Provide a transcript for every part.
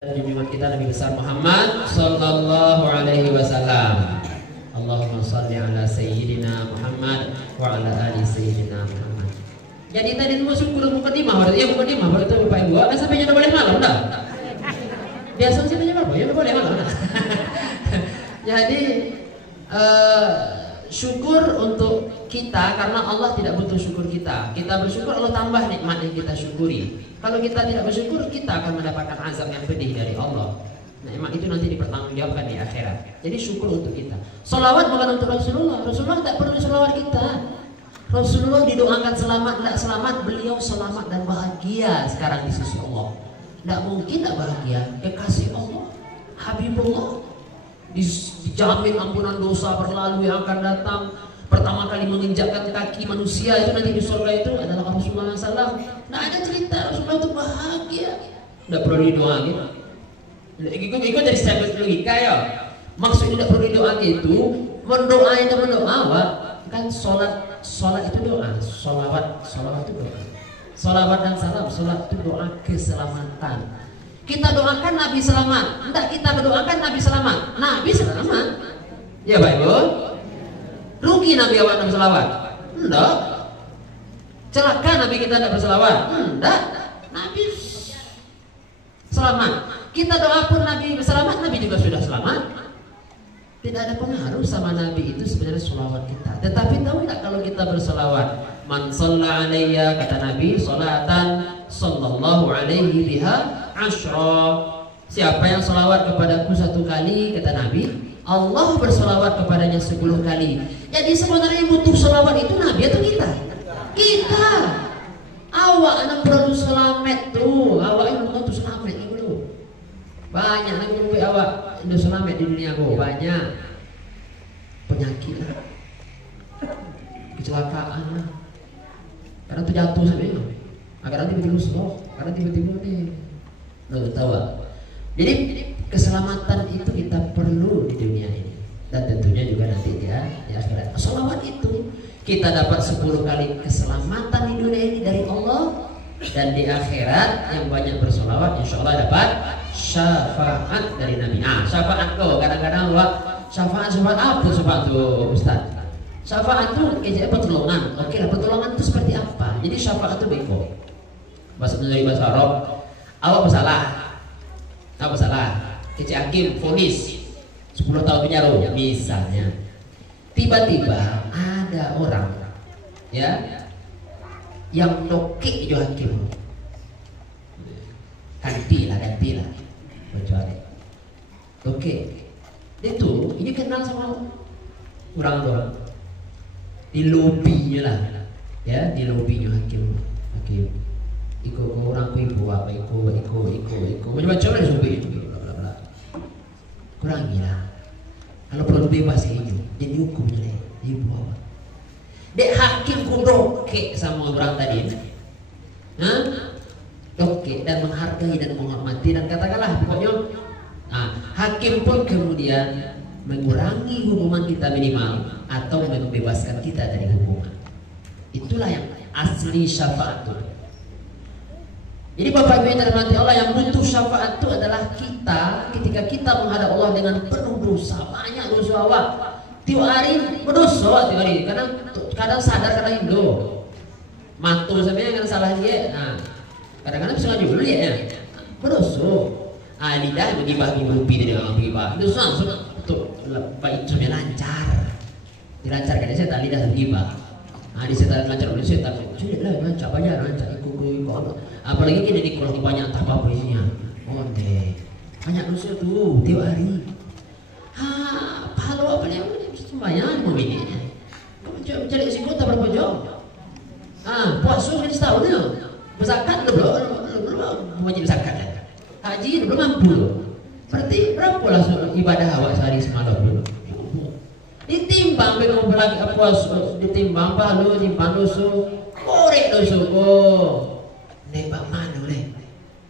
Junjungan kita Nabi besar Muhammad sallallahu alaihi wasallam. Allahumma shalli ala sayyidina Muhammad wa ala ali sayyidina Muhammad. Jadi tadi masuk guru mukadimah, berarti ya mukadimah berarti Bapak Ibu, kan sampai jam boleh malam dah. Biasa sih banyak apa? Ya boleh malam dah. Jadi syukur untuk kita karena Allah tidak butuh syukur kita. Kita bersyukur Allah tambah nikmat yang kita syukuri. Kalau kita tidak bersyukur kita akan mendapatkan azab yang pedih dari Allah. Nikmat itu nanti dipertanggungjawabkan di akhirat. Jadi syukur untuk kita. Salawat bukan untuk Rasulullah. Rasulullah tak perlu salawat kita. Rasulullah didoakan selamat, tidak selamat, beliau selamat dan bahagia sekarang di sisi Allah. Tidak mungkin tidak bahagia. Kekasih Allah, Habibullah, dijamin ampunan dosa berlalu yang akan datang. Pertama kali menginjakkan kaki manusia itu nanti di surga itu adalah Rasulullah SAW. Nah ada cerita Rasulullah itu bahagia. Tidak perlu didoain. Ikut dari step logika ya. Maksudnya tidak perlu didoain itu mendoain dan mendoa. Kan sholat itu doa. Sholawat itu doa. Sholawat dan salam. Sholat itu doa keselamatan. Kita doakan Nabi selamat. Tidak kita berdoakan Nabi selamat. Nabi selamat. Ya Pak Ibu. Rugi Nabi awak tidak berselawat? Enggak. Celaka Nabi kita tidak berselawat? Enggak. Nabi selamat. Kita doa pun Nabi berselamat, Nabi juga sudah selamat. Tidak ada pengaruh sama Nabi itu sebenarnya selawat kita. Tetapi tahu tidak kalau kita berselawat? Man shalla alayya, kata Nabi, salatan sallallahu alaihi biha asyra. Siapa yang selawat kepadaku satu kali, kata Nabi, Allah berselawat kepadanya 10 kali. Jadi sebenarnya yang butuh selawat itu Nabi atau kita? Kita. Awak anak perlu selamat tuh. Awak yang butuh selamat dulu. Banyak anak perlu awak itu selamat di dunia aku. Banyak penyakit lah, kecelakaan lah. Karena tuh jatuh sampai itu. Karena tiba-tiba slow. Karena tiba-tiba nih. Nggak tahu. Jadi keselamatan itu kita perlu di dunia ini dan tentunya juga nanti dia di akhirat. Sholawat itu kita dapat 10 kali keselamatan di dunia ini dari Allah, dan di akhirat yang banyak bersolawat insya Allah dapat syafaat dari Nabi. Syafaat kok kadang-kadang syafaat apa syafaat tuh Ustaz? Syafaat itu kayak pertolongan. Oke lah, pertolongan itu seperti apa? Jadi syafaat itu beko. Bahasa Arab, awak bersalah. Kecil hakim vonis 10 tahun penjara misalnya. Tiba-tiba ada orang ya yang nokik jo hakim. Gantilah kecuali oke. Itu ini kenal sama orang di lobinya lah ya, di lobinya hakim. Iko orang ibu apa iko macam-macam lah lobi itu. Kurangi lah. Kalau perlu bebas ini, jadi hukumnya deh, ibu apa? Dek hakim kudoke sama orang tadi, doke dan menghargai dan menghormati dan katakanlah pokoknya, hakim pun kemudian mengurangi hukuman kita minimal atau membebaskan kita dari hukuman. Itulah yang asli syafaat itu. Jadi Bapak Ibu yang dirahmati Allah, yang butuh syafaat itu adalah kita ketika kita menghadap Allah dengan penuh dosa, banyak dosa awak. Tiap hari berdosa tiap hari, kadang sadar kadang indo. Matu sampai yang salah dia. Kadang-kadang bisa ngaju dulu ya. Berdosa. Lidah menggibah-gibahi dari orang menggibah. Dosa untuk baik sampai lancar. Dilancarkan dia tak lidah menggibah. Di setan lancar oleh setan. Jadi lah lancar banyak lancar ikut. Apalagi kita di kurang banyak tak apa isinya. Deh banyak dosa tuh tiap hari. Pahala apa yang sembahyang mau ini? Kamu cari si kota berapa jam? Puasa kan setahun ya. Berzakat belum wajib zakat ya. Haji belum mampu. Berarti berapa lah ibadah awak sehari semalam dulu? Ditimbang dengan berlagi puasa, ditimbang pahala, ditimbang dosa, korek dosa Nebak mana nih?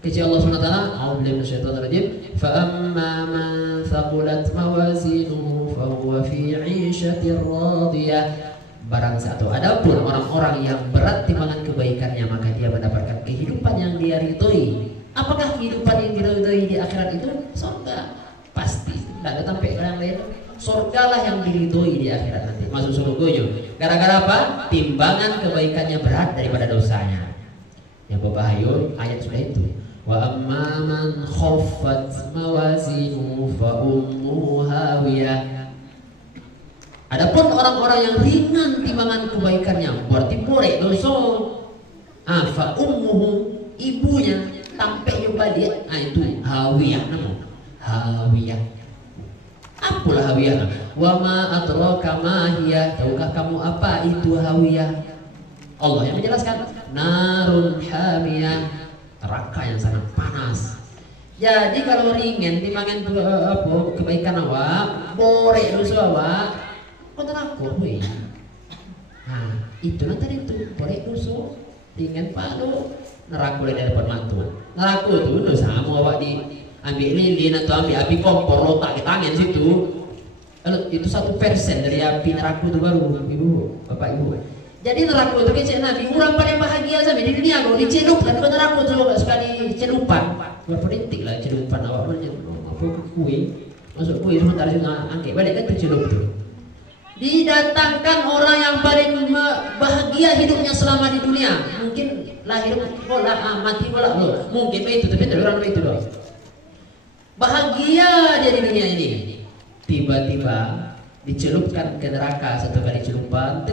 Kecil Allah SWT, A'udzubillahi minasyaitonirrajim. Fa amma man thaqulat mawazinuhu fa huwa fi 'ishatir radiyah. Barang satu, adapun orang-orang yang berat timbangan kebaikannya, maka dia mendapatkan kehidupan yang dia ridhoi. Apakah kehidupan yang diridhoi di akhirat itu surga pasti, tidak ada sampai yang lain. Surga lah yang diridhoi di akhirat nanti, masuk surga. Gara-gara apa? Timbangan kebaikannya berat daripada dosanya. Yang berbahaya ayat sudah itu. Wa amma man khaffat mawazinuhu fa ummuhu hawiyah. Adapun orang-orang yang ringan timbangan kebaikannya, berarti borek dosa. Fa ummuhu, ibunya tampe nyoba dia, itu hawiyah namun. Hawiyah. Apalah hawiyah? Wa ma adraka ma hiya? Tahukah kamu apa itu hawiyah? Allah yang menjelaskan, narun hamiyah, neraka yang sangat panas. Jadi kalau ringan timbangan kebaikan awak, borek dosa awak, kau neraka weh. Nah, itu tadi itu borek dosa, ringan padu, neraka dari depan mata. Neraka itu dosa mau awak di ambil lilin atau ambil api kompor letak ke tangan situ, itu 1% dari api neraka itu baru, ibu, bapak ibu. Jadi neraka itu kecil Nabi, orang paling bahagia sampai di dunia kalau dicelupkan ke neraka itu nggak sekali celupan, berpolitik lah celupan awak banyak, apa kue, masuk kue sebentar juga angkat balik kan tercelup tu. Didatangkan orang yang paling bahagia hidupnya selama di dunia, mungkin lahir bola, mati bola loh, mungkin itu tapi tidak orang itu loh. Bahagia dia di dunia ini, tiba-tiba dicelupkan ke neraka satu kali celupan,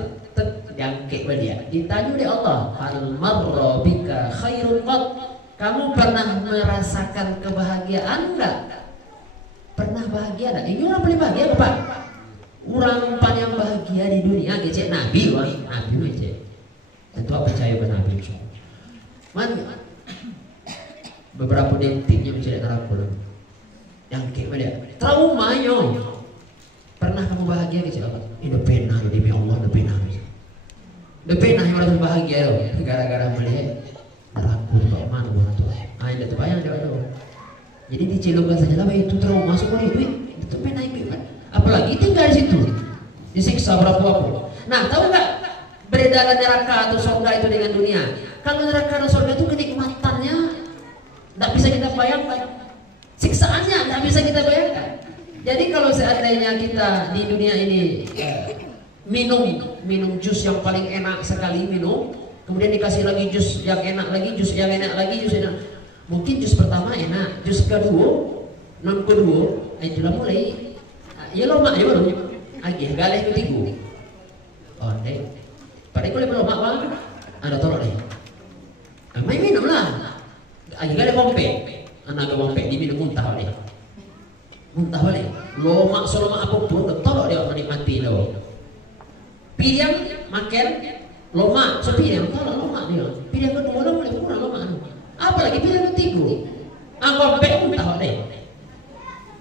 diangkat dia. Ditanya oleh Allah, hal marra bika khairun qad? Kamu pernah merasakan kebahagiaan enggak? Pernah bahagia enggak? Ini orang paling bahagia Bapak. Orang paling bahagia di dunia kecek Nabi, wah Nabi kecek. Tentu apa percaya pada Nabi. Mana? Beberapa detiknya mencari neraka. Yang kayak dia trauma yo. Pernah kamu bahagia di siapa? Ini pernah demi Allah, pernah. Pernah yang merasa bahagia loh, gara-gara melihat neraka di mana buat tuh. Ah, itu bayang dia tuh. Jadi dicelupkan saja lah, itu trauma masuk itu pernah itu kan. Apalagi tinggal di situ, disiksa berapa. Nah, tahu nggak berbeda neraka atau surga itu dengan dunia? Kalau neraka dan surga itu kenikmatannya tidak bisa kita bayangkan. Siksaannya tidak bisa kita bayangkan. Jadi kalau seandainya kita di dunia ini minum jus yang paling enak sekali minum, kemudian dikasih lagi jus yang enak lagi, jus yang enak lagi, jus enak. Mungkin jus pertama enak, jus kedua, non kedua, itulah mulai. Ya lomak ya baru, agih galih ketiga. Oh deh, pada kalau belum lomak bang, ada tolak deh. Main minum lah, agih galih pompe. Anak gawang diminum muntah balik, lomak solomak apapun, tolok dia menikmati lo. Pilihan makan lomak, sepilihan tolok lomak dia. Pilihan kedua lo boleh kurang lomak. Apalagi pilihan ketiga, gawang muntah balik.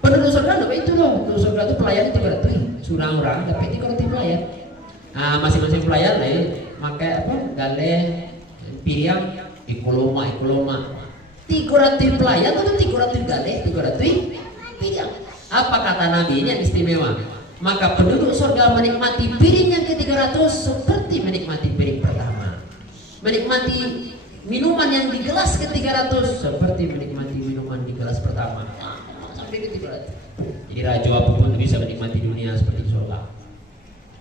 Penduduk surga dapat itu loh, penduduk surga itu pelayan 300, surang orang dapat 300 pelayan. Nah masing-masing pelayan lah, makai apa? Galeh, pilihan, ikuloma. 300 pelayan atau 300 galeh, 300 piring. Apa kata Nabi ini yang istimewa? Maka penduduk surga menikmati piring yang ke-300 seperti menikmati piring pertama. Menikmati minuman yang di gelas ke-300 seperti menikmati minuman di gelas pertama. Sampai ke-300. Jadi raja apapun bisa menikmati dunia seperti surga.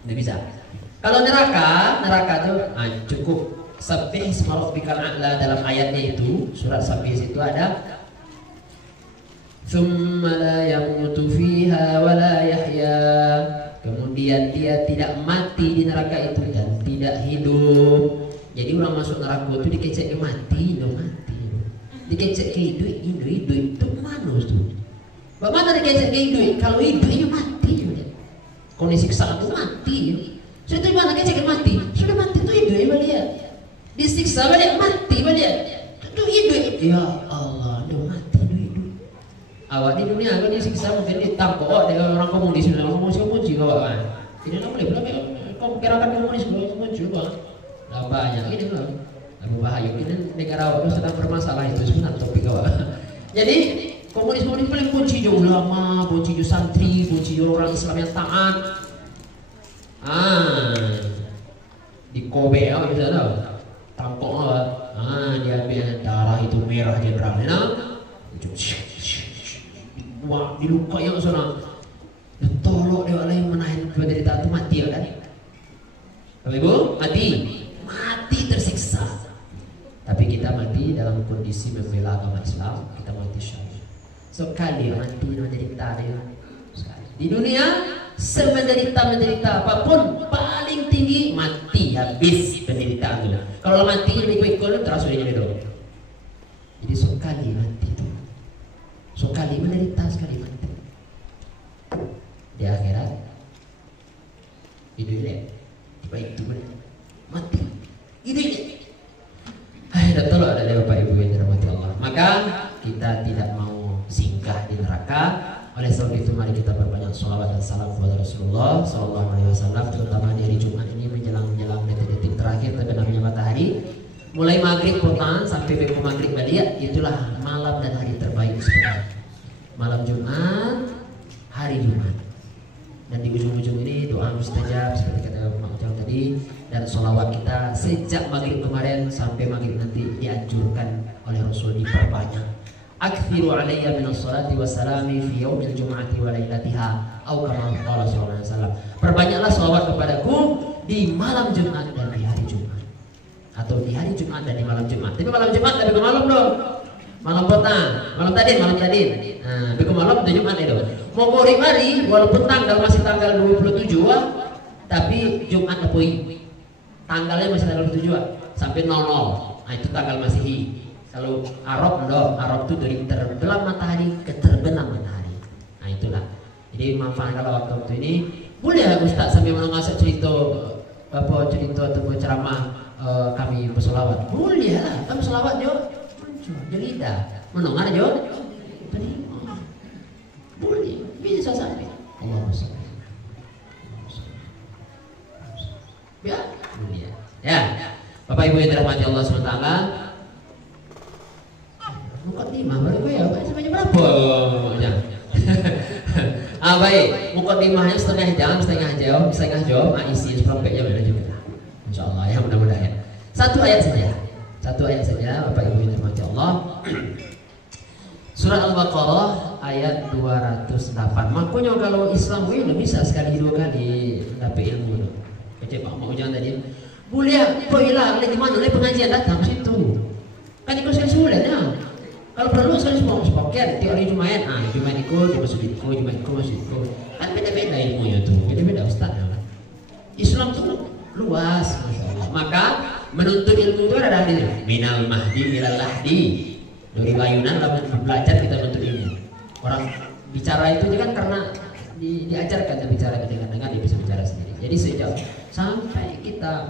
Tidak bisa. Kalau neraka tuh cukup. Sabbih isma rabbikal a'la, dalam ayatnya itu surat Sabbih itu ada tsumma la yamutu fiha wa la yahya, kemudian dia tidak mati di neraka itu dan tidak hidup. Jadi orang masuk neraka itu dikecek ke mati, dikecek ke hidup itu mana tuh? Bagaimana dikecek ke hidup? Kalau hidupnya mati, kondisi siksa itu mati. Sudah itu mana kecek ke mati? Sudah mati itu hidupnya lihat. Disiksa balik mati balik. Itu hidup. Ya Allah, itu mati hidup. Awak di dunia kan disiksa mungkin ditampok dengan orang komunis, orang komunis awak kan. Ini nak boleh bilang kau kirakan komunis juga. Dah banyak ini loh. Lebih bahaya ini negara awak sedang bermasalah itu sebenarnya topik awak. Jadi komunis paling kunci jauh ulama, kunci jauh santri, kunci jauh orang Islam yang taat. Di Kobe awak bisa tahu. Tampok dia ambil darah itu merah dia berang, wah diluka yang sana tolong dia yang menahan penderitaan itu mati ya kan? Bapak Ibu, mati tersiksa. Tapi kita mati dalam kondisi membela agama Islam, kita mati syahid. Sekali mati menderita dia. Di dunia semenderita apapun paling tinggi mati habis penderitaan itu. Kalau mati ikut-ikut terus sudah jadi dong. Jadi sekali mati itu, sekali menderita sekali mati. Di akhirat di dunia baik itu mati itu ini. Dan tolong ada Bapak Ibu yang dirahmati Allah. Maka kita tidak mau singgah di neraka. Oleh sebab itu mari kita perbanyak sholawat dan salam kepada Rasulullah Sallallahu Alaihi Wasallam, terutama di hari Jumat ini menjelang detik-detik terakhir terbenamnya matahari. Mulai maghrib petang sampai beku maghrib balik, itulah malam dan hari terbaik sebenarnya. Malam Jumat, hari Jumat. Dan di ujung-ujung ini doa mustajab seperti kata Pak Ujang tadi, dan sholawat kita sejak maghrib kemarin sampai maghrib nanti dianjurkan oleh Rasul diperbanyak. Aktsiru alayya minas salati wassalami fi yaumil jum'ati wa lailatiha atau kama qala sallallahu alaihi wasallam. Perbanyaklah sholawat kepadaku di malam Jumat dan di hari Jumat, atau di hari Jumat dan di malam Jumat. Tapi malam Jumat tapi ke malam dong. Malam petang, malam tadi. Nah, ke malam itu Jumat itu. Mau goreng hari walaupun tanggal masih tanggal 27 tapi Jumat apoi. Tanggalnya masih tanggal 27 sampai 00. Nah, itu tanggal Masehi. Kalau Arab itu dari terbelam matahari ke terbenam matahari. Nah itulah. Jadi manfaatkan waktu ini. Boleh Ustaz sambil mengasah cerita atau ceramah kami bersolawat. Boleh lah. Kami solawat jo. Jelida. Mendengar jo. Boleh. Bisa sampai. Allahumma shalli. Ya. Boleh. Ya. Bapak Ibu yang dirahmati Allah SWT. Mukaddimah baru gue ya, sampai berapa? Baik, mukaddimahnya setengah jam, isi seperempat jam ada juga. Insyaallah ya, mudah-mudahan. Satu ayat saja, Bapak Ibu yang dirahmati Allah. Surah Al-Baqarah ayat 208. Makanya kalau Islam gue udah bisa sekali dua kali dapat ilmu. Kecil Pak mau jangan tadi. Boleh, kok hilang? Di mana? Oleh pengajian datang situ. Kan ikut sekali sulit ya. Kalau perlu sekali semua sepaket teori Jumat, Jumat ikut, masuk kan beda-beda ilmunya tuh, beda-beda ustaz. Islam tuh luas, masya Allah. Maka menuntut ilmu itu ada hadis, minal mahdi ilal lahdi. Dari bayunan lalu belajar kita menuntut ilmu. Orang bicara itu kan karena diajarkan bicara dengan dia bisa bicara sendiri. Jadi sejak sampai kita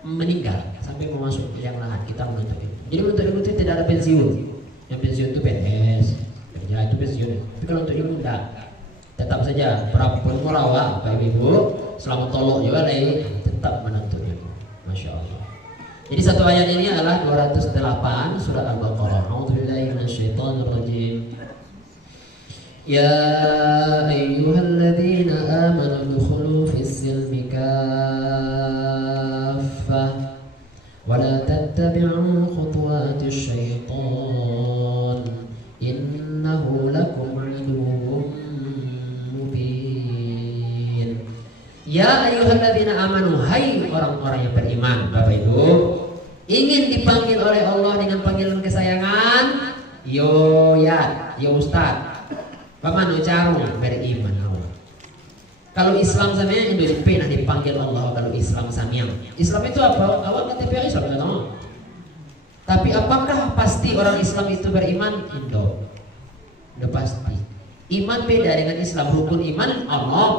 meninggal, sampai mau masuk yang lahat kita menuntut ilmu. Jadi menuntut ilmu itu tidak ada pensiun. Yang pensiun itu PNS, kerja itu pensiun. Tapi kalau untuk ilmu enggak, tetap saja berapapun murawah, Bapak Ibu, selama tolong juga lagi tetap menuntut ilmu. Masya Allah. Jadi satu ayat ini adalah 208 surah Al-Baqarah. A'udzubillahi minasyaitonirrajim. Ya ayyuhalladzina amanu dukhulu fis-silmi kaffah wa la tattabi'u khutuwatis syaitan innahu lakum aduwwun mubin. Ya ayyuhalladzina amanu, hai orang-orang yang beriman. Bapak Ibu ingin dipanggil oleh Allah dengan panggilan kesayangan, yo Ustaz. Bagaimana cara beriman Allah? Kalau Islam samanya itu pernah dipanggil Allah. Kalau Islam samanya, Islam itu apa? Awal KTP Islam kan? Tapi apakah pasti orang Islam itu beriman? Indo, udah pasti. Iman beda dengan Islam. Rukun iman Allah,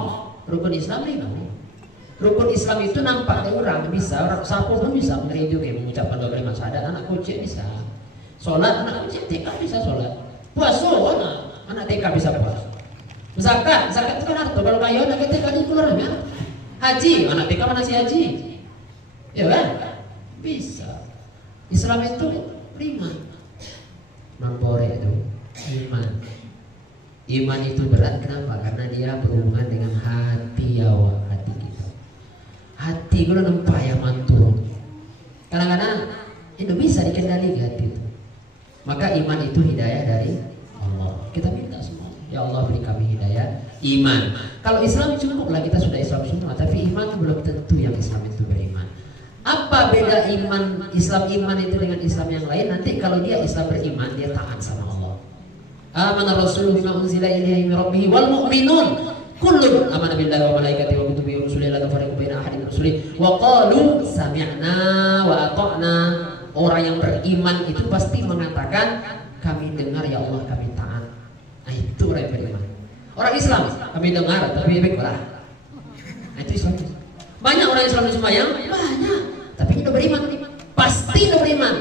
rukun Islam ini. Rukun Islam itu nampak ke orang bisa, orang sapu pun bisa mengerindu kayak mengucapkan dua kalimat syahadat. Anak kecil bisa, sholat anak kecil TK bisa sholat, puasa anak TK bisa puasa. Zakat itu kan harta. Kalau kaya anak TK di keluarga. Haji anak TK mana sih haji? Ya kan? Bisa. Islam itu iman. Mampore itu iman. Iman itu berat kenapa? Karena dia berhubungan dengan hati hati kita. Hati kalau nampak yang mantul. Kadang-kadang itu bisa dikendali hati itu. Maka iman itu hidayah dari Allah. Kita minta semua. Ya Ya Allah beri kami hidayah iman. Kalau Islam cukuplah kita sudah Islam semua, tapi iman belum tentu yang Islam itu beriman. Apa beda Islam iman itu dengan Islam yang lain? Nanti kalau dia Islam beriman, dia taat sama Allah. Amana Rasul bima unzila ilaihi min rabbih wal mu'minun kullun amana billahi wa malaikatihi wa kutubihi wa rusulihi la nufarriqu baina ahadin min rusulihi wa qalu sami'na wa ata'na. Orang yang beriman itu pasti mengatakan kami dengar ya Allah, kami taat. Nah, itu orang yang beriman. Orang Islam kami dengar tapi baiklah. Nah, itu Islam. Banyak orang Islam di sembahyang, banyak, tapi tidak beriman. Pasti tidak beriman.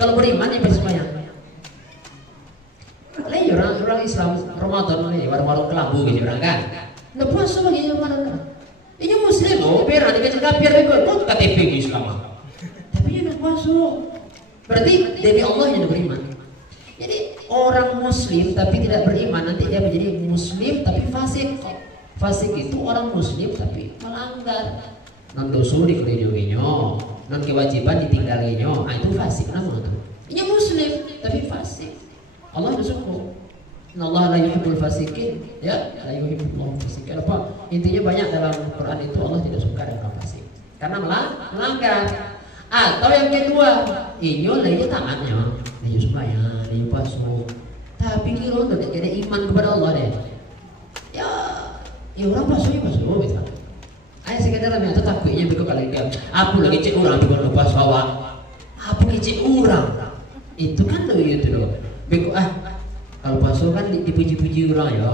Kalau beriman ya bersembahyang. Lain orang Islam Ramadan ni warung-warung kelambu gitu orang kan. Nggak puasa lagi Ramadan kan. Ini Muslim oh, beran dikasih kafir ikut KTP Islam. Tapi dia nggak puasa. Berarti dari Allah yang beriman. Jadi orang Muslim tapi tidak beriman nanti dia menjadi Muslim tapi fasik. Fasik itu orang Muslim tapi melanggar. Non dosa dikelinyo-linyo, non kewajiban ditinggalinyo. Nah itu fasik namanya tuh. Ini Muslim tapi fasik. Allah bersyukur. Allah la yuhibbul fasikin, ya, la yuhibbul fasikin. Apa? Intinya banyak dalam Quran itu Allah tidak suka dengan orang fasik. Karena melanggar. Atau yang kedua, inyo lainnya tangannya, lainnya sembahyang, lainnya puasa. Tapi kira tidak ada iman kepada Allah deh. Ya orang puasa ya puasa, betul. Ayah sekedar yang itu takutnya begitu kalau dia, aku lagi cek orang bukan puasa bawa, aku lagi cek orang. Itu kan lebih itu loh. Beku kalau puasa kan dipuji-puji orang ya.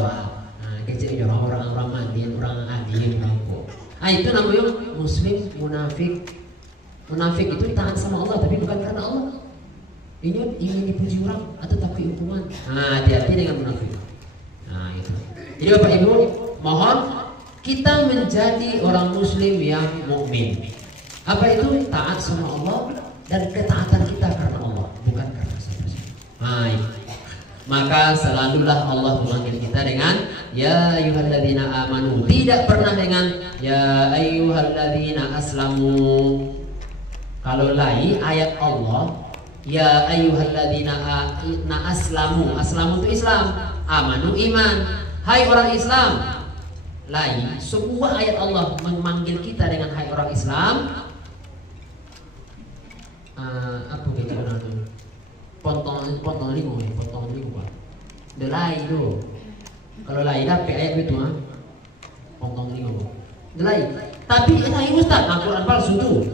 Nah, kecil orang mandi, orang adil, orang kok. Itu namanya Muslim munafik. Munafik itu taat sama Allah tapi bukan karena Allah. Ini ingin dipuji orang atau takut hukuman. Nah, hati-hati dengan munafik. Nah, itu. Jadi Bapak Ibu, mohon kita menjadi orang Muslim yang mukmin. Apa itu? Taat sama Allah dan ketaatan kita karena Allah, bukan karena siapa-siapa. Baik. Maka selalulah Allah memanggil kita dengan ya ayyuhalladzina amanu, tidak pernah dengan ya ayyuhalladzina aslamu. Kalau lain ayat Allah ya ayyuhalladzina aslamu, aslamu itu Islam, amanu iman. Hai orang Islam. Lain semua ayat Allah memanggil kita dengan hai orang Islam. Apa gitu namanya? Potong lima. Delai itu. Kalau lain apa ayat itu potong lima. Delai. Tapi lain Ustaz, Quran palsu tuh.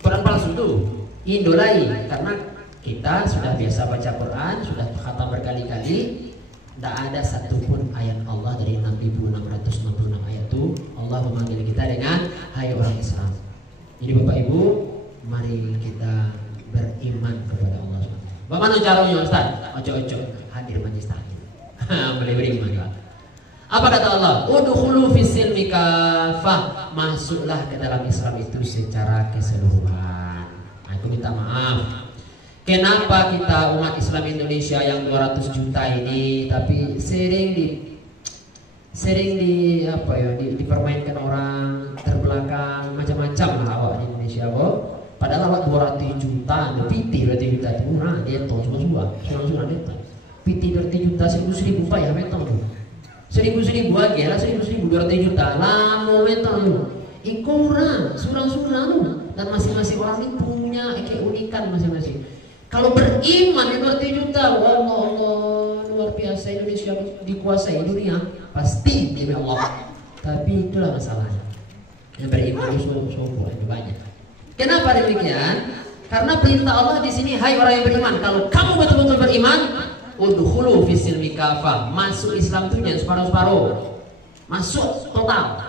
Quran palsu tuh. Indo lain karena kita sudah biasa baca Quran, sudah khatam berkali-kali. Tidak ada satupun ayat Allah dari 6.666 ayat itu Allah memanggil kita dengan hai orang Islam. Jadi Bapak Ibu, mari kita beriman kepada Allah. Bagaimana caranya Ustaz? Ojo-ojo hadir majlis taklim. Boleh beriman ya. Apa kata Allah? Udkhulu fis-silmi kafah. Masuklah ke dalam Islam itu secara keseluruhan. Aku minta maaf. Kenapa kita umat Islam Indonesia yang 200 juta ini tapi sering dipermainkan orang terbelakang macam-macam lah awak di Indonesia kok. Padahal awak 200 juta, piti 200 juta itu murah, dia tahu cuma surah dia. Piti 200 juta 1.000 payah metong tuh. 1.000 aja lah 1.000 200 juta lama metong tuh. Ikuran surah-surah tuh dan masing-masing orang ini punya keunikan masing-masing. Kalau beriman yang 200 juta, Allah luar biasa Indonesia dikuasai dunia, pasti demi Allah. Tapi itulah masalahnya. Yang beriman itu banyak. Kenapa demikian? Karena perintah Allah di sini, hai orang yang beriman, kalau kamu betul-betul beriman, udkhulu fis-silmi kafah, masuk Islam itu jangan separuh-separuh, masuk total.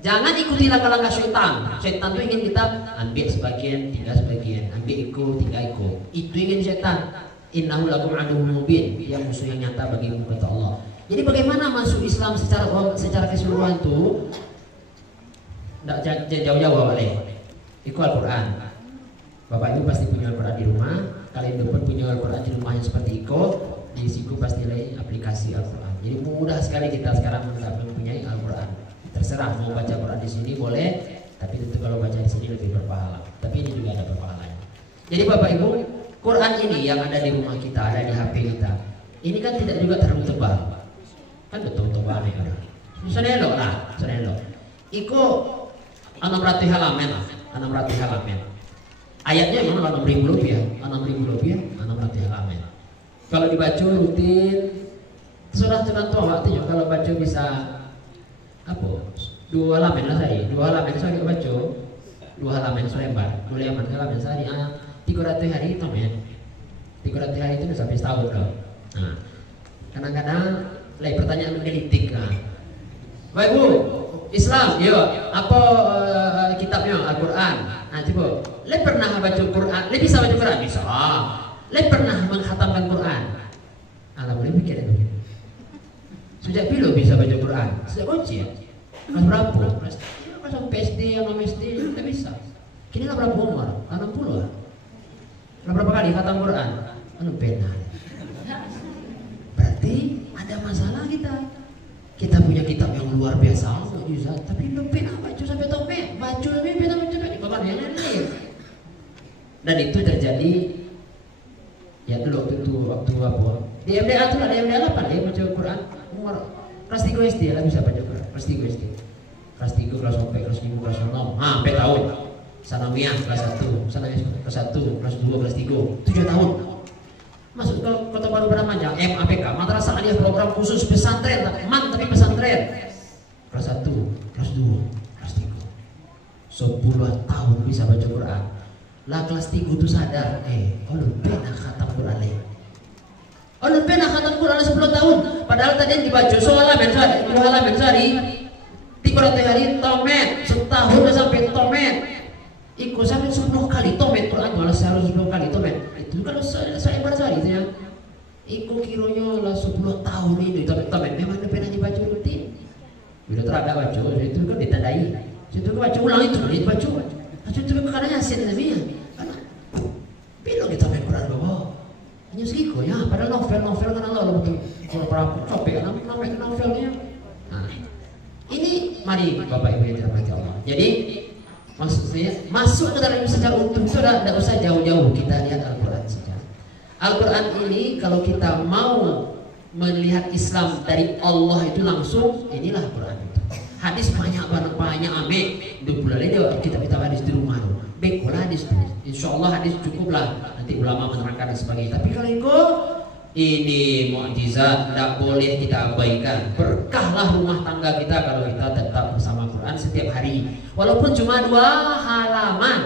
Jangan ikuti langkah-langkah syaitan. Syaitan itu ingin kita ambil sebagian, tinggal sebagian, ambil ikut, tinggal ikut. Itu ingin syaitan. Innahu lakum aduwwun mubin, dia musuh yang nyata bagimu kata Allah. Jadi bagaimana masuk Islam secara keseluruhan itu? Tidak jauh-jauh boleh. Ikut Al-Quran. Bapak Ibu pasti punya Al-Quran di rumah. Kalian pun punya Al-Quran di rumah yang seperti ikut. Di situ pasti ada aplikasi Al-Quran. Jadi mudah sekali kita sekarang mempunyai Al-Quran. Terserah mau baca Quran di sini boleh, tapi tentu kalau baca di sini lebih berpahala. Tapi ini juga ada berpahalanya. Jadi Bapak Ibu, Quran ini yang ada di rumah kita, ada di HP kita. Ini kan tidak juga terlalu tebal. Kan betul-betul aneh kan. Senelok lah, senelok. Iko 600 halaman lah, 600 halaman. Ayatnya memang 6.000 lebih ya, 6.000 lebih ya, 600 halaman. Kalau dibaca rutin, surat tua waktunya kalau baca bisa apa? 2 halaman lah saya, 2 halaman saya baca, 2 halaman selembar, 2 halaman sehari, 300 hari itu men, 300 hari itu bisa sampai setahun loh. Nah, kadang-kadang lagi pertanyaan menggelitik lah. Baik Bu, Islam, yo, apa kitabnya Al-Quran? Nah, coba, le pernah baca Quran? Le bisa baca Quran? Bisa. Le pernah menghatamkan Quran? Alhamdulillah pikir itu. Sejak bila bisa baca Quran? Sejak kecil. Kelas berapa? Kelas PSD, anak SD, kita bisa. Kini lah berapa umur? 60 lah. Lah berapa kali khatam Quran? Anu benar. Berarti ada masalah kita. Kita punya kitab yang luar biasa, tapi belum pernah baca sampai tome, baca sampai pernah baca sampai di bawah yang lain. Dan itu terjadi ya dulu waktu apa? Di MDA tuh ada MDA 8 dia baca Quran umur kelas 3 SD lah bisa baca Quran, kelas 3 SD. Kelas 3, kelas 4, kelas 5, kelas 6, sampai tahun. Sanawiyah kelas 1, sanawiyah kelas 1, kelas 2, kelas 3, 7 tahun. Masuk ke Kota Baru Bernama MAPK, Madrasah Aliyah Program Khusus Pesantren, tapi pesantren. Kelas 1, kelas 2, kelas 3. 10 tahun bisa baca Quran. Lah kelas 3 itu sadar, lu pernah khatam Quran lagi. Lu pernah khatam Quran 10 tahun. Padahal tadi yang dibaca halaman sehari, 300 hari tomet, setahun udah sampai tomet. Ikut sampai 10 kali tomet Quran, malah seharus 10 kali tomet. Itu kalau saya sehari itu ya. Ikut kironya lah 10 tahun ini tomet memang udah pernah dibaca rutin. Bila teragak baca, itu kan ditandai. Itu kan baca ulang itu, dibaca. Itu kan kadang asin namanya. Karena bila kita main Quran bawah, hanya segitu ya. Padahal novel kan Allah betul. Kalau berapa capek kan novelnya. Nah, ini mari Bapak Ibu yang dirahmati Allah. Jadi maksudnya masuk ke dalam secara utuh itu tidak usah jauh-jauh, kita lihat Al-Quran saja. Al-Quran ini kalau kita mau melihat Islam dari Allah itu langsung, inilah Quran itu. Hadis banyak ame. Dua dia kita hadis di rumah tuh. Bekolah hadis tuh. Insya Allah hadis cukuplah. Nanti ulama menerangkan dan sebagainya. Tapi kalau ini mukjizat, tidak boleh kita abaikan. Berkahlah rumah tangga kita kalau kita tetap bersama Quran setiap hari, walaupun cuma 2 halaman.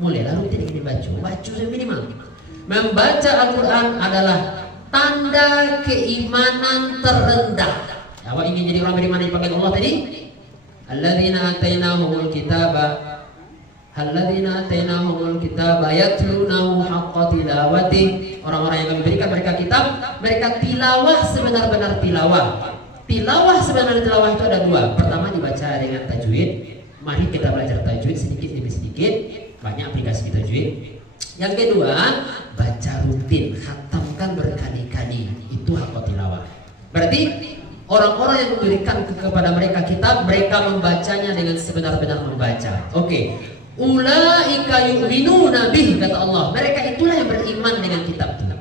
Mulailah rutin ini baca minimal. Membaca Al-Quran adalah tanda keimanan terendah. Awak ingin jadi orang beriman yang dipanggil Allah tadi? Alladzina atainahumul kitaba yatlunahu haqqa tilawati. Orang-orang yang kami berikan mereka kitab, mereka tilawah sebenar-benar tilawah. Tilawah sebenar tilawah itu ada 2. Pertama dibaca dengan tajwid. Mari kita belajar tajwid sedikit demi sedikit. Banyak aplikasi tajwid. Yang kedua, baca rutin, khatamkan berkali-kali. Itu haqqa tilawah. Berarti orang-orang yang memberikan kepada mereka kitab, mereka membacanya dengan sebenar-benar membaca. Oke. Ulaika yu'minuna bih, kata Allah. Mereka itulah yang beriman dengan kitab itu.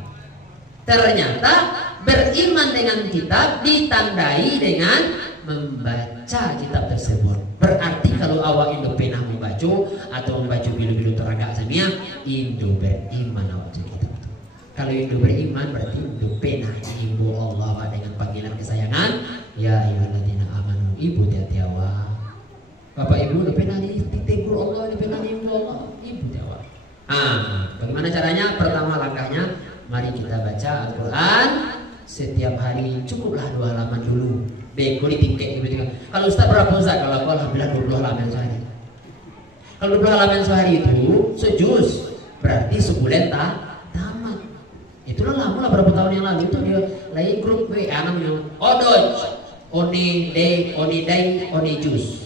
Ternyata beriman dengan kitab ditandai dengan membaca kitab tersebut. Berarti kalau awak Indo pernah membaca atau membaca bilu-bilu teragak samia, Indo beriman awak kitab itu. Kalau Indo beriman berarti Indo pernah ibu Allah dengan panggilan kesayangan, ya ayyuhalladzina amanu, ibu tiawa. Bapak Ibu udah pernah ditegur Allah, udah pernah diibu Allah, ibu tiawa. Bagaimana caranya? Pertama langkahnya, mari kita baca Al-Quran setiap hari, cukuplah 2 halaman dulu. Beko ditingkek gitu. Kalau Ustaz berapa Ustaz? Kalau aku alhamdulillah 20 halaman sehari. Kalau 20 halaman sehari itu sejus, berarti sebulan tamat. Itulah lama lah, berapa tahun yang lalu itu dia lagi grup WA namanya Odoj, Oni day jus.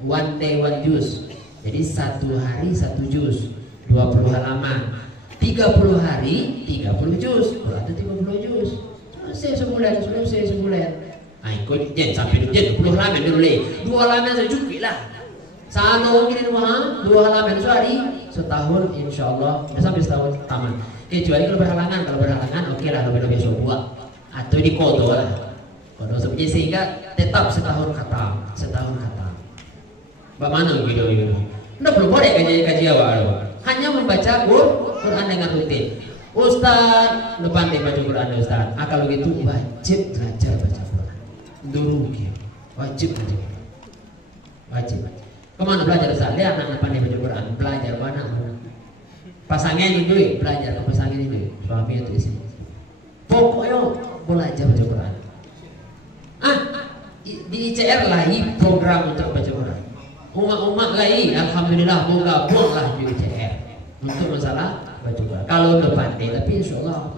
One day one juz. Jadi 1 hari 1 juz, 20 halaman. 30 hari 30 juz, berarti 30 juz. Selesai sebulan. Ikut jen sampai jen 20 halaman dulu le. 2 halaman saja cukup lah. Sano gini 2 halaman sehari, setahun insyaallah bisa sampai setahun tamat. Kecuali kalau berhalangan oke lah, lebih biasa buat atau di kodo lah. Kalau sehingga tetap setahun khatam. Bagaimana gitu? Nggak perlu boleh kaji awal. Hanya membaca Quran dengan rutin. Ustaz, depan dia baca Quran Ustaz. Kalau gitu wajib belajar baca Quran. Dulu wajib belajar Quran. Wajib. Kemana belajar Ustaz? Dia anak depan dia baca Quran. Belajar mana? Pasangnya itu belajar ke pasangnya itu. Suami itu di sini. Pokoknya belajar baca Quran. Di ICR lagi program untuk baca Quran. Umat lagi, alhamdulillah mau gabung lah di ICR untuk masalah baca Quran. Kalau udah pandai, tapi insya Allah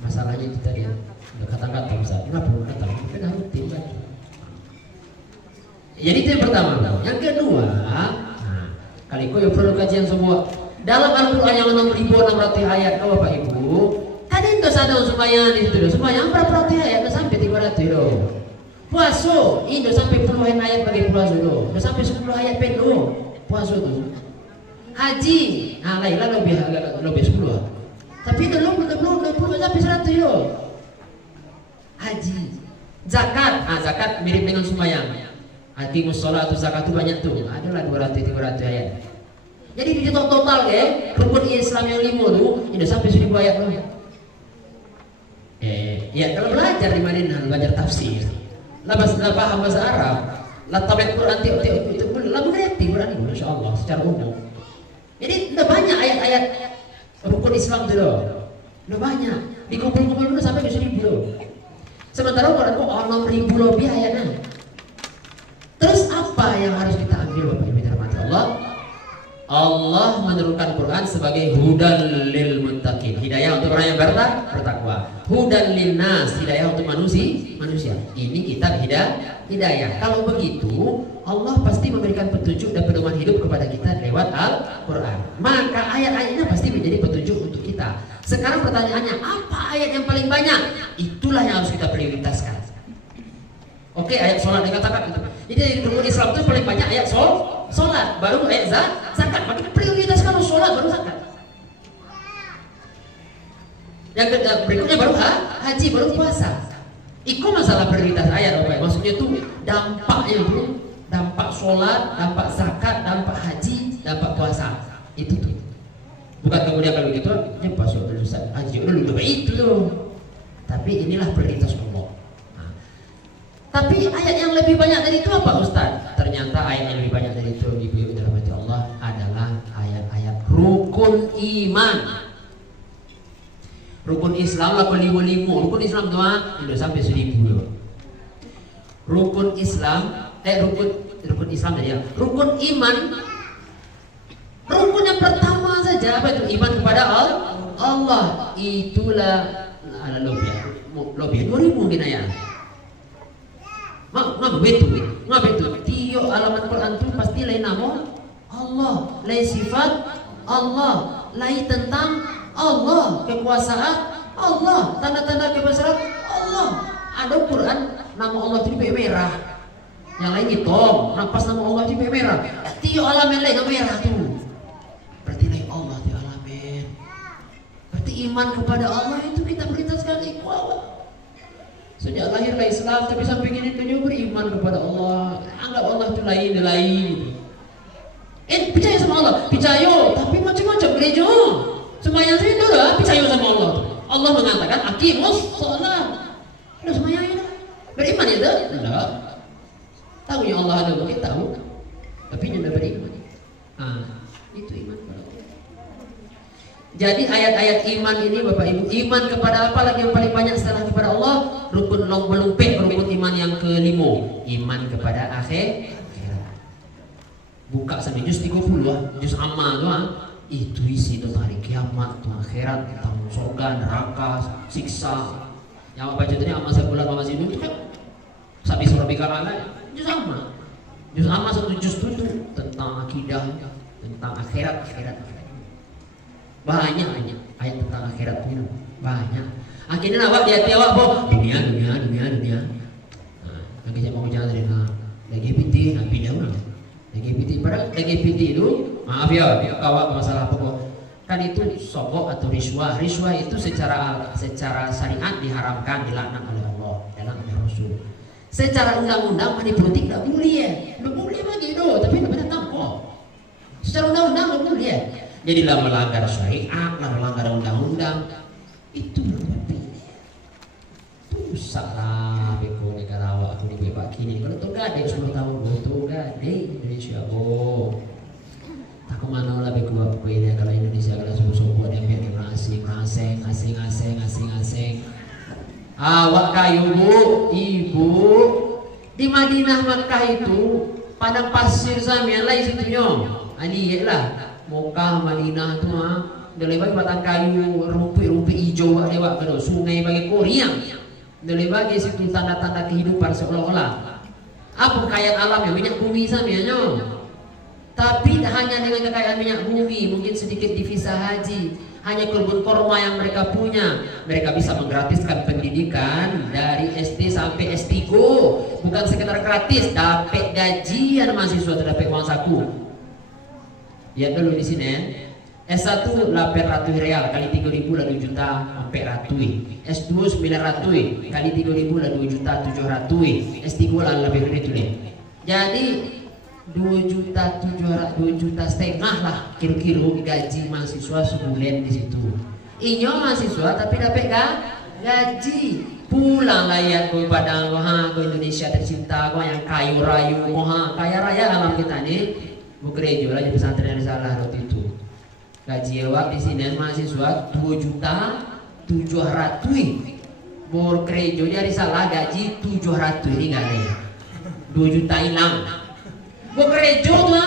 masalahnya kita dia udah kata-kata Ustaz, nggak perlu kata, mungkin harus tiba. Jadi itu yang pertama. Yang kedua, kali kau yang perlu kajian semua dalam Al-Quran yang 6.600 ayat, Bapak Ibu. Tadi itu sadar sembahyang itu, sembahyang berapa ratus ayat? Nggak sampai 300 itu. Puasa, ini udah sampai puluhan ayat bagi puasa itu, udah sampai 10 ayat penuh puasa itu. Haji, lainlah lebih 10. Tapi itu belum sampai 100 itu. Haji, zakat, zakat mirip dengan sembahyang. Aqimus shalah atau zakat itu banyak tuh, adalah 200-300 ayat. Jadi di total ya, rukun Islam yang 5 tuh, ini sampai 1000 ayat loh. Ya kalau belajar di Madinah, belajar tafsir, lah paham bahasa Arab, lah tablet Quran itu lah mengerti Quran itu, Masya Allah secara umum. Jadi udah banyak ayat-ayat rukun Islam itu loh, udah banyak. Dikumpul-kumpul dulu sampai 1000 loh. Sementara Quran kok 6000 lebih ayatnya. Terus apa yang harus kita ambil Bapak Ibu dirahmati Allah? Allah menurunkan Quran sebagai hudan lil muttaqin, hidayah untuk orang yang bertakwa. Hudan lin nas, hidayah untuk manusia. Ini kitab hidayah. Kalau begitu, Allah pasti memberikan petunjuk dan pedoman hidup kepada kita lewat Al-Quran. Maka ayat-ayatnya pasti menjadi petunjuk untuk kita. Sekarang pertanyaannya, apa ayat yang paling banyak? Itulah yang harus kita prioritaskan. Oke, ayat sholat dikatakan itu. Jadi rukun Islam itu paling banyak ayat sholat, baru ayat zakat. Maka prioritas kalau sholat baru zakat. Yang berikutnya baru haji, baru puasa. Itu masalah prioritas ayat apa ya? Maksudnya itu dampaknya itu, dampak sholat, dampak zakat, dampak haji, dampak puasa. Itu tuh. Bukan kemudian kalau begitu, ya puasa dulu haji udah itu tuh. Tapi inilah prioritas Allah. Tapi ayat yang lebih banyak dari itu apa Ustaz? Ternyata ayat yang lebih banyak dari itu Ibu-ibu dirahmati Allah adalah ayat-ayat rukun iman. Rukun Islam lah 55. Rukun Islam doang udah sampai 1000 loh. Rukun Islam rukun Islam tadi ya. Rukun iman. Rukun yang pertama saja apa itu? Iman kepada Allah. Itulah lebih 2000 mungkin ayat. Ngabetu tiap alamat Quran itu pasti lain nama Allah, lain sifat Allah, lain tentang Allah, kekuasaan Allah, tanda-tanda kebesaran Allah. Ada Quran nama Allah itu merah, yang lain hitam, nafas nama Allah itu merah. Tiap alamat lain nama merah tuh. Berarti lain Allah tiap alamat. Berarti iman kepada Allah itu kita prioritaskan ikhwah. Sejak lahirlah Islam, tapi sampai gini tuh beriman kepada Allah. Anggap Allah itu lain. Percaya sama Allah, percaya. Tapi macam-macam gereja. Sembahyang saya dulu percaya sama Allah. Allah mengatakan aqimus shalah. Udah sembahyang itu. Beriman ya dah? Enggak. Tahu ya Allah ada bukit tahu. Tapi tidak beriman. Itu iman kepada Allah. Jadi ayat-ayat iman ini Bapak Ibu, iman kepada apa lagi yang paling banyak setelah kepada Allah? Rukun rukun iman yang kelima, iman kepada akhirat. Buka sampai juz 30 juz amma doang. Itu isi tentang hari kiamat, tentang akhirat, tentang surga, neraka, siksa. Yang apa judulnya amma sebulan amma sini itu kan sabi surabika lala. Juz amma. Juz amma 1 juz itu tentang akidah, tentang akhirat. Banyak ayat tentang akhirat itu banyak. Akhirnya awak di hati awak dunia. Lagi saya mau jalan dari LGBT, pindah orang. LGBT padahal LGBT itu maaf ya awak masalah apa kan itu sogok atau riswah. Riswah itu secara syariat diharamkan, dilaknat oleh Allah. dalam Rasul. Secara undang-undang money politik tidak boleh ya. Tidak boleh bagi itu, tapi tidak boleh tampok. Secara undang-undang tidak boleh ya. Jadilah melanggar syariat, melanggar undang-undang. Itu lebih dosa lah beko negara awak aku dibebak kini. Kalau tu gade 10 tahun tu gade Indonesia tak kemana lah beko apa ini kalau Indonesia kalau subuh-subuh dia biar asing. Awak kayu bu, ibu di Madinah Makkah itu padang pasir samian lah situnya. Ani lah Mekah Madinah tu dari bagi batang kayu, rumpi hijau lewat ke sungai bagi koriang. Dari bagi situ tanda-tanda kehidupan seolah-olah. Apa kekayaan alam yang minyak bumi samianya. Tapi hanya dengan kekayaan minyak bumi, mungkin sedikit divisa haji, hanya kebun korma yang mereka punya, mereka bisa menggratiskan pendidikan dari SD sampai S3. Bukan sekedar gratis, dapat gajian mahasiswa, dapat uang saku. Lihat dulu di sini. S1 800 real kali 3.000 lah 2 juta 400. S2 900 kali 3.000 lah 2 juta 700. S3 lah lebih dari itu deh. Jadi 2 juta setengah lah kira-kira gaji mahasiswa sebulan di situ. Inyo mahasiswa tapi dapat gaji. Pulang lah ya ke Padang, ke Indonesia tercinta, yang kayu rayu, kaya raya alam kita nih. Bukerejo lah di pesantren yang salah waktu itu. Gaji awak di sini mahasiswa 2 juta 700. Bukerejo dari salah gaji 700 ini nggak ada ya. 2 juta hilang. Bukerejo tuh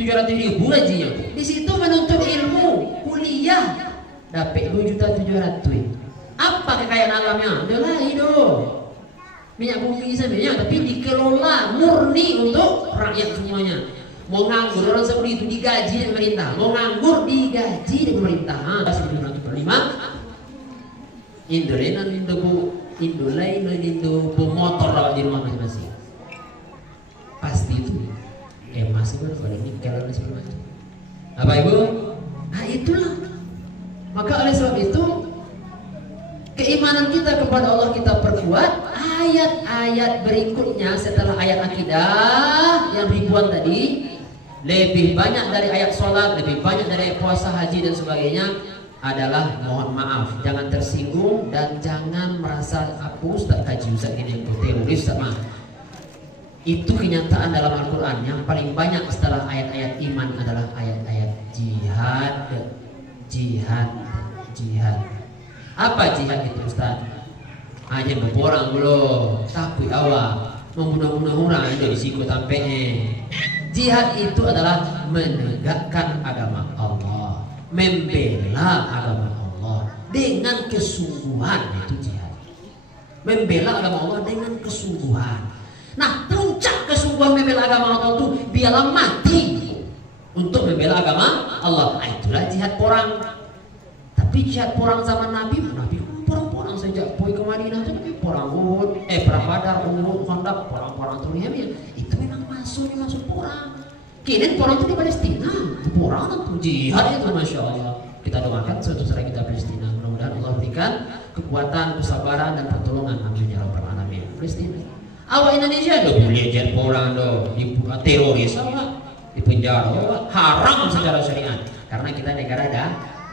700.000 gajinya. Di situ menuntut ilmu, kuliah, dapat 2 juta 700. Apa kekayaan alamnya? Adalah hidup. Minyak bumi sebenarnya, tapi dikelola murni untuk rakyat semuanya. Mau nganggur orang Saudi itu digaji dari pemerintah, mau nganggur digaji dari pemerintah. 1945 Indo motor rawat di rumah masing-masing. Pasti itu masih baru pada nikel dan segala macam. Apa ibu? Nah itulah. Maka oleh sebab itu keimanan kita kepada Allah kita perkuat. Ayat-ayat berikutnya setelah ayat akidah yang ribuan tadi, lebih banyak dari ayat sholat, lebih banyak dari ayat puasa, haji dan sebagainya adalah mohon maaf, jangan tersinggung dan jangan merasa apa Ustaz kaji Ustaz ini yang teroris sama. Itu kenyataan dalam Al-Quran. Yang paling banyak setelah ayat-ayat iman adalah ayat-ayat jihad. Apa jihad itu Ustaz? Hanya berperang dulu, takut awak membunuh orang ada di siku tampaknya. Jihad itu adalah menegakkan agama Allah, membela agama Allah dengan kesungguhan. Itu jihad, membela agama Allah dengan kesungguhan. Nah, puncak kesungguhan membela agama Allah itu biarlah mati untuk membela agama Allah. Nah, itulah jihad perang. Tapi jihad perang zaman Nabi perang sejak poin ke Madinah itu Nabi perang Uhud, perang Badar, Uhud, Khandaq, perang Turiyamiyah. Itu memang masuk perang. Kini perang itu di Palestina, perang itu jihad itu, masya Allah. Kita doakan suatu saat kita Palestina, mudah-mudahan Allah berikan kekuatan, kesabaran dan pertolongan. Amin ya rabbal alamin. Palestina. Awak Indonesia do boleh jihad perang do, teroris awak di penjara, haram secara syariat karena kita negara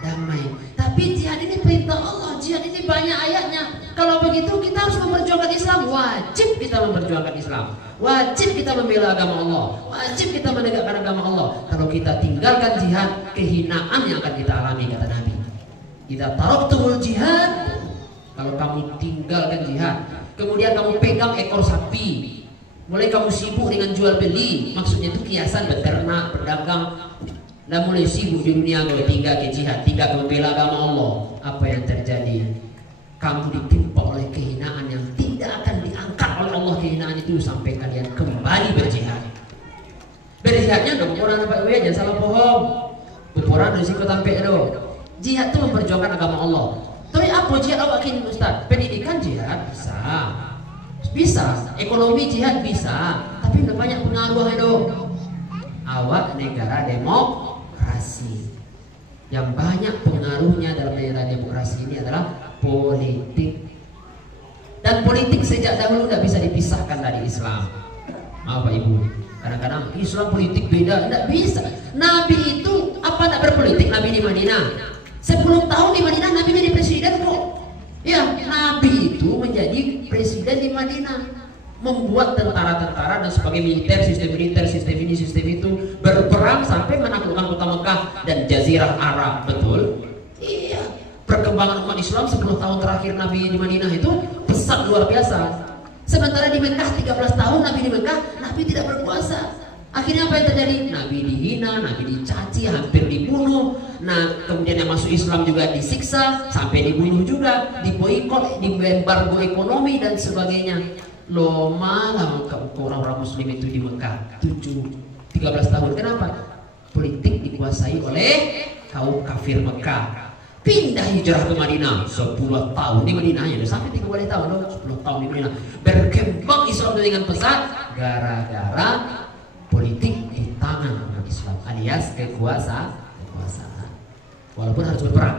damai. Tapi jihad ini perintah Allah, jihad ini banyak ayatnya. Kalau begitu kita harus memperjuangkan Islam. Wajib kita memperjuangkan Islam, wajib kita membela agama Allah, wajib kita menegakkan agama Allah. Kalau kita tinggalkan jihad, kehinaan yang akan kita alami, kata Nabi. Kita taraktumul jihad, kalau kamu tinggalkan jihad, kemudian kamu pegang ekor sapi, mulai kamu sibuk dengan jual beli, maksudnya itu kiasan beternak, berdagang, dan mulai sibuk di dunia kalau tinggal ke jihad, tinggal ke membela agama Allah. Apa yang terjadi? Kamu ditimpa oleh kehinaan yang tidak akan diangkat oleh Allah, kehinaan itu sampai kalian kembali berjihad. Berjihadnya dong, orang nampak gue jangan salah bohong. Orang risiko tampil do. Jihad itu memperjuangkan agama Allah. Tapi apa jihad awak kini Ustaz? Pendidikan jihad bisa, ekonomi jihad bisa, tapi udah banyak pengaruh itu. Awak negara demokrasi, yang banyak pengaruhnya dalam negara demokrasi ini adalah politik. Dan politik sejak dahulu tidak bisa dipisahkan dari Islam. Maaf Pak Ibu, kadang-kadang Islam politik beda, tidak bisa. Nabi itu apa tidak berpolitik? Nabi di Madinah 10 tahun di Madinah, Nabi jadi presiden kok. Ya, Nabi itu menjadi presiden di Madinah, membuat tentara-tentara dan sebagai militer, sistem ini, sistem itu, berperang sampai menaklukkan kota Mekah dan Jazirah Arab. Betul? Iya. Perkembangan umat Islam 10 tahun terakhir Nabi di Madinah itu pesat luar biasa. Sementara di Mekah 13 tahun Nabi di Mekah, Nabi tidak berkuasa. Akhirnya apa yang terjadi? Nabi dihina, Nabi dicaci, hampir dibunuh. Nah, kemudian yang masuk Islam juga disiksa, sampai dibunuh juga, diboikot, diembargo ekonomi dan sebagainya. Loh, malah orang-orang Muslim itu di Mekah 13 tahun. Kenapa? Politik dikuasai oleh kaum kafir Mekah. Pindah hijrah ke Madinah 10 tahun di Madinah, ya sampai 30 tahun loh, 10 tahun di Madinah. Berkembang Islam dengan pesat gara-gara politik di tangan umat Islam, alias kekuasaan. Walaupun harus berperang.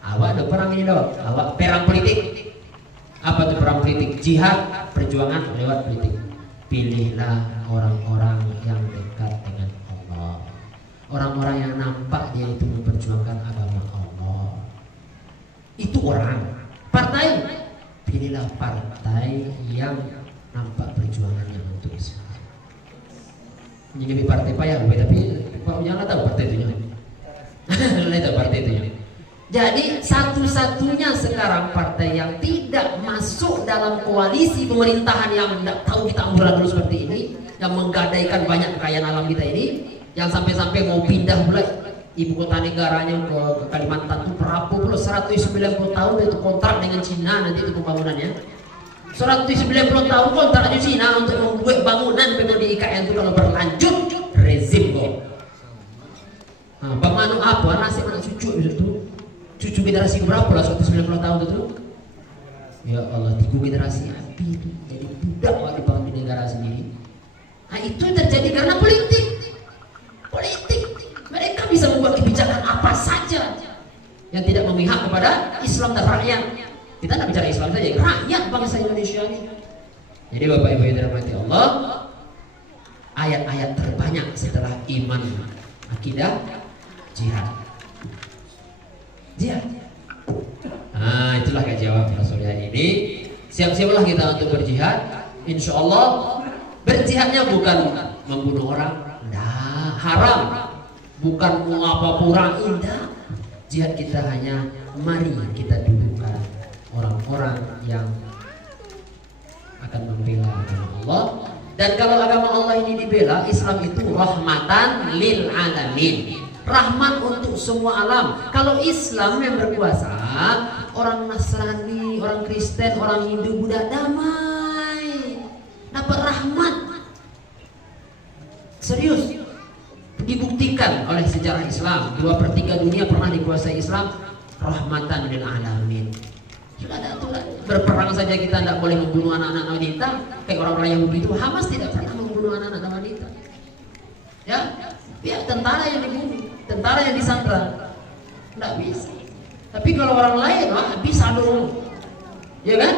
Awak ada perang ini dong, awak perang politik. Apa itu perang politik? Jihad, perjuangan lewat politik. Pilihlah orang-orang yang dekat dengan Allah, orang-orang yang nampak dia itu memperjuangkan agama Allah. Itu orang. Partai, pilihlah partai yang nampak perjuangannya untuk Islam. Jadi partai payah, tapi Pak jangan tahu partai itu. Tahu partai itu. Jadi satu-satunya sekarang partai yang tidak masuk dalam koalisi pemerintahan yang tidak tahu kita amburadul seperti ini, yang menggadaikan banyak kekayaan alam kita ini, yang sampai-sampai mau pindah mulai ibu kota negaranya ke Kalimantan itu berapa puluh 190 tahun itu kontrak dengan Cina nanti itu pembangunannya. 190 tahun kontrak dengan Cina untuk membuat bangunan memang di IKN itu kalau berlanjut rezim kok. Nah, bangunan apa nasib anak cucu itu? Cucu generasi berapa lah 190 tahun itu? Ya Allah, 3 generasi api itu jadi budak di negara sendiri. Nah, itu terjadi karena politik. Mereka bisa membuat kebijakan apa saja yang tidak memihak kepada Islam dan rakyat. Kita tidak bicara Islam saja, rakyat bangsa Indonesia ini. Jadi Bapak Ibu yang dirahmati Allah, ayat-ayat terbanyak setelah iman, akidah, jihad. Nah, itulah kejawab Rasulullah ini. Siap-siaplah kita untuk berjihad. Insya Allah berjihadnya bukan membunuh orang, nah, haram. Bukan mau apa orang, indah. Jihad kita hanya mari kita dudukkan orang-orang yang akan membela agama Allah. Dan kalau agama Allah ini dibela, Islam itu rahmatan lil alamin, rahmat untuk semua alam. Kalau Islam yang berkuasa, orang Nasrani, orang Kristen, orang Hindu, Buddha damai, dapat rahmat. Serius, dibuktikan oleh sejarah Islam 2/3 dunia pernah dikuasai Islam, rahmatan lil alamin. Sudah ada aturan, berperang saja kita tidak boleh membunuh anak-anak wanita. Kayak orang-orang Yahudi itu, Hamas tidak pernah membunuh anak-anak wanita. Ya, tentara yang dibunuh, tentara yang disandra, tidak bisa. Tapi kalau orang lain, bisa dong, ya kan?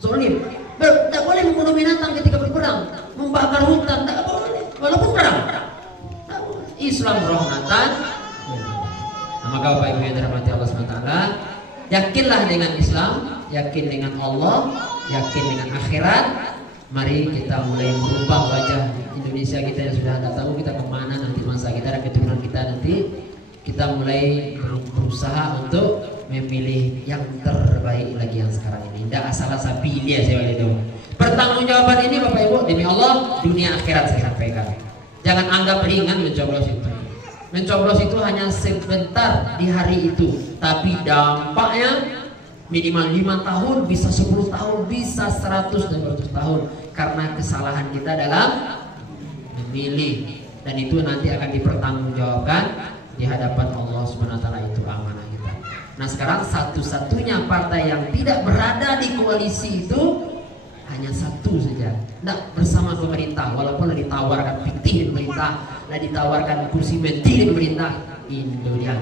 Zolim, tidak boleh membunuh binatang ketika berperang, membakar hutan, tidak boleh, walaupun perang. Islam rahmatan. Maka Bapak Ibu yang dirahmati Allah SWT, yakinlah dengan Islam, yakin dengan Allah, yakin dengan akhirat. Mari kita mulai merubah wajah Indonesia kita yang sudah tidak tahu kita kemana nanti masa kita dan keturunan kita nanti. Kita mulai berusaha untuk memilih yang terbaik lagi yang sekarang ini. Tidak asal-asal pilih aja itu. Pertanggungjawaban ini Bapak Ibu demi Allah, dunia akhirat saya sampaikan. Jangan anggap ringan mencoblos itu. Mencoblos itu hanya sebentar di hari itu, tapi dampaknya minimal 5 tahun, bisa 10 tahun, bisa 100 dan 200 tahun, karena kesalahan kita dalam memilih, dan itu nanti akan dipertanggungjawabkan di hadapan Allah SWT. Itu amanah kita. Nah, sekarang satu-satunya partai yang tidak berada di koalisi itu hanya satu saja, tidak bersama pemerintah, walaupun ditawarkan fikih pemerintah, ditawarkan kursi menteri pemerintah, Indonesia.